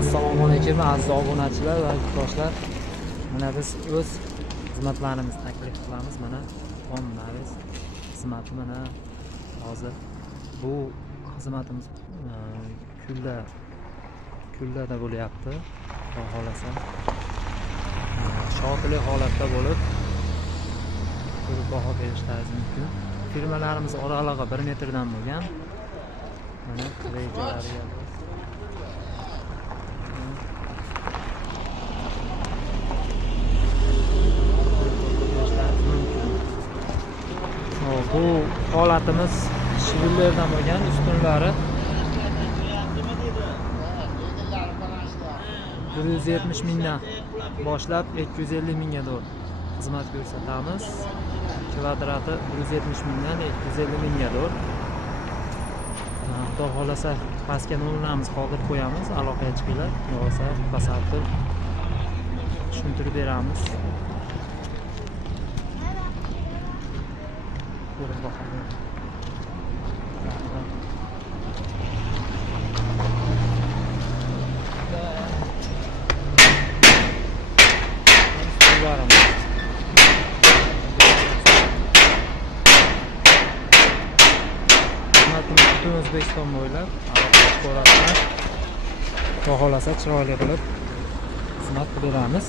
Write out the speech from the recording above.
Assalomu alaykum aziz obunachilar va yurtdoshlar. Mana biz o'z xizmatlarimizni taklif qilamiz. Mana Omnavis xizmati mana hozir bu xizmatimiz kullada bo'lyapti. Xudo xolasa shokili holatda bo'lib ko'rib baho berishlaringiz mumkin. Firmalarimiz oralig'i 1 metrdan bo'lgan. Mana rejalariga bu holatimiz shivillerdan bo'lgan, ustunlari 170 mingdan boshlab 250 mingga doğru xizmat ko'rsatamiz. Kvadrati 170 mingdan 250 mingga doğru. Xudo xolasa pastga nomerlarimizni qoldirib qo'yamiz. Aloqaga chiqinglar. Yo'qsa tasavvur tushuntirib beramiz. Ko'rib boqing. Butun O'zbekiston bo'ylab aloqa ko'ramiz. Xudo xolasa chiroyli qilib xizmat beramiz.